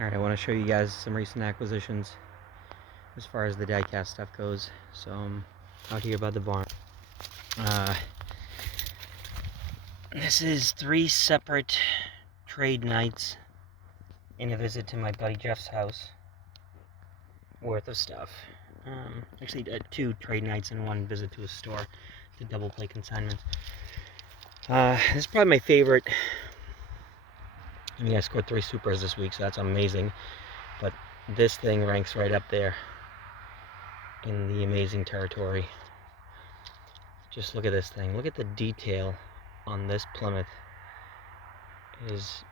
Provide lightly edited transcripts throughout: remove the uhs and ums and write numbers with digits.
Alright, I want to show you guys some recent acquisitions as far as the diecast stuff goes. So I'm out here by the barn. This is 3 separate trade nights in a visit to my buddy Jeff's house worth of stuff. Actually, 2 trade nights and 1 visit to a store to double play consignments. This is probably my favorite. I mean, I scored 3 supers this week, so that's amazing. But this thing ranks right up there in the amazing territory. Just look at this thing. Look at the detail on this Plymouth. It is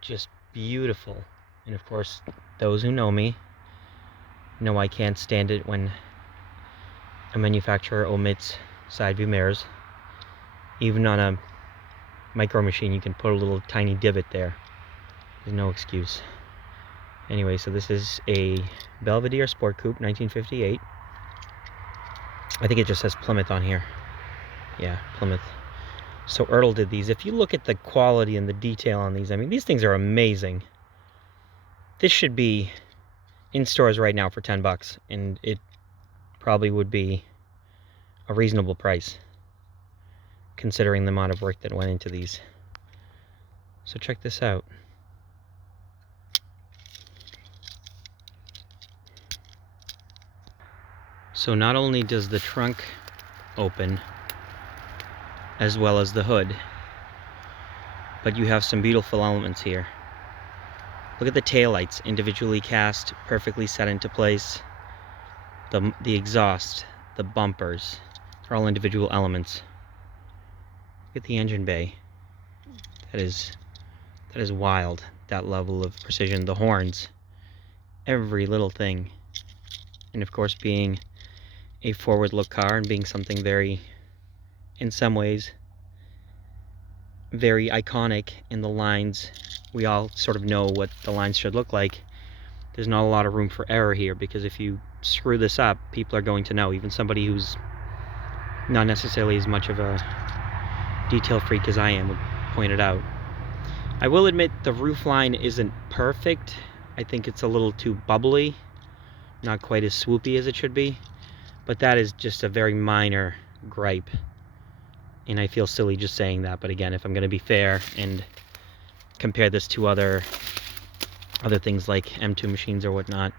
just beautiful. And of course, those who know me know I can't stand it when a manufacturer omits side view mirrors. Even on a micro machine, you can put a little tiny divot there. There's no excuse. Anyway, so this is a Belvedere Sport Coupe, 1958. I think it just says Plymouth on here. Yeah, Plymouth. So ERTL did these. If you look at the quality and the detail on these, I mean, these things are amazing. This should be in stores right now for 10 bucks, and it probably would be a reasonable price considering the amount of work that went into these. So check this out. So not only does the trunk open as well as the hood, but you have some beautiful elements here. Look at the taillights, individually cast, perfectly set into place. The exhaust, the bumpers, they're all individual elements. Look at the engine bay. That is wild, that level of precision. The horns, every little thing. And of course, being a forward look car and being something very, in some ways, very iconic in the lines. We all sort of know what the lines should look like. There's not a lot of room for error here, because if you screw this up, people are going to know. Even somebody who's not necessarily as much of a detail freak as I am would point it out. I will admit the roof line isn't perfect. I think it's a little too bubbly, not quite as swoopy as it should be, but that is just a very minor gripe. And I feel silly just saying that, but again, if I'm going to be fair and compare this to other things like M2 machines or whatnot,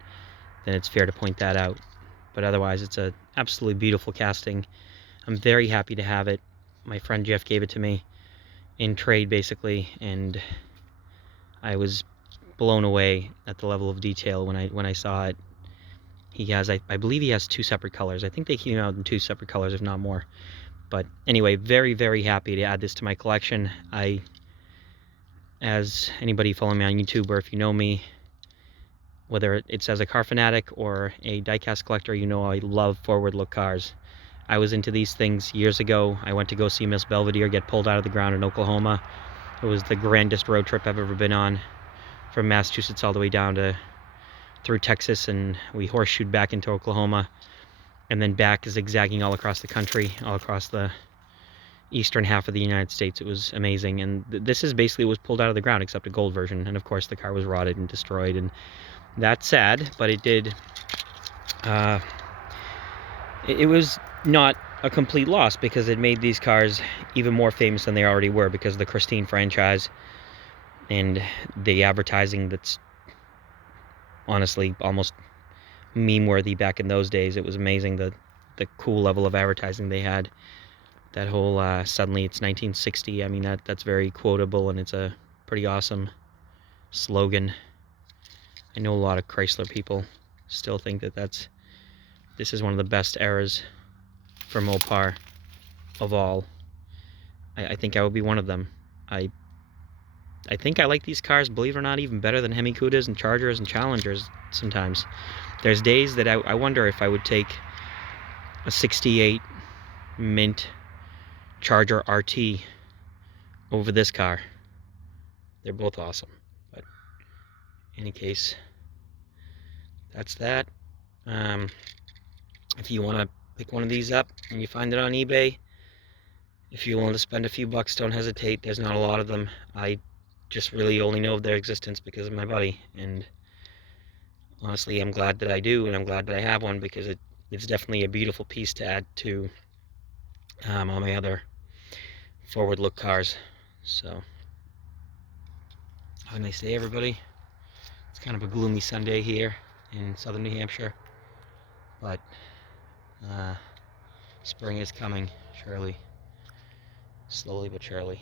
then it's fair to point that out. But otherwise, it's a absolutely beautiful casting. I'm very happy to have it. My friend Jeff gave it to me in trade, basically, and I was blown away at the level of detail when I saw it. He has, I believe he has 2 separate colors. I think they came out in 2 separate colors, if not more. But anyway, very, very happy to add this to my collection. As anybody following me on YouTube, or if you know me, whether it's as a car fanatic or a diecast collector, you know I love forward look cars. I was into these things years ago. I went to go see Miss Belvedere get pulled out of the ground in Oklahoma. It was the grandest road trip I've ever been on, from Massachusetts all the way down through Texas, and we horseshoed back into Oklahoma, and then back zigzagging all across the country, all across the eastern half of the United States. It was amazing, and this is basically what was pulled out of the ground, except a gold version, and of course the car was rotted and destroyed, and that's sad, but it did, it was not a complete loss, because it made these cars even more famous than they already were, because of the Christine franchise and the advertising that's honestly almost meme-worthy back in those days. It was amazing, the cool level of advertising they had. That whole suddenly it's 1960, I mean, that's very quotable, and it's a pretty awesome slogan. I know a lot of Chrysler people still think that this is one of the best eras for Mopar of all. I think I would be one of them. I think I like these cars, believe it or not, even better than Hemi Cudas and Chargers and Challengers sometimes. There's days that I wonder if I would take a 68 mint Charger RT over this car. They're both awesome. But in any case, that's that. If you want to pick one of these up and you find it on eBay, if you're willing to spend a few bucks, don't hesitate. There's not a lot of them. I just really only know of their existence because of my buddy, and honestly, I'm glad that I do, and I'm glad that I have one because it's definitely a beautiful piece to add to all my other forward look cars. So, have a nice day, everybody. It's kind of a gloomy Sunday here in southern New Hampshire, but spring is coming, surely, slowly but surely.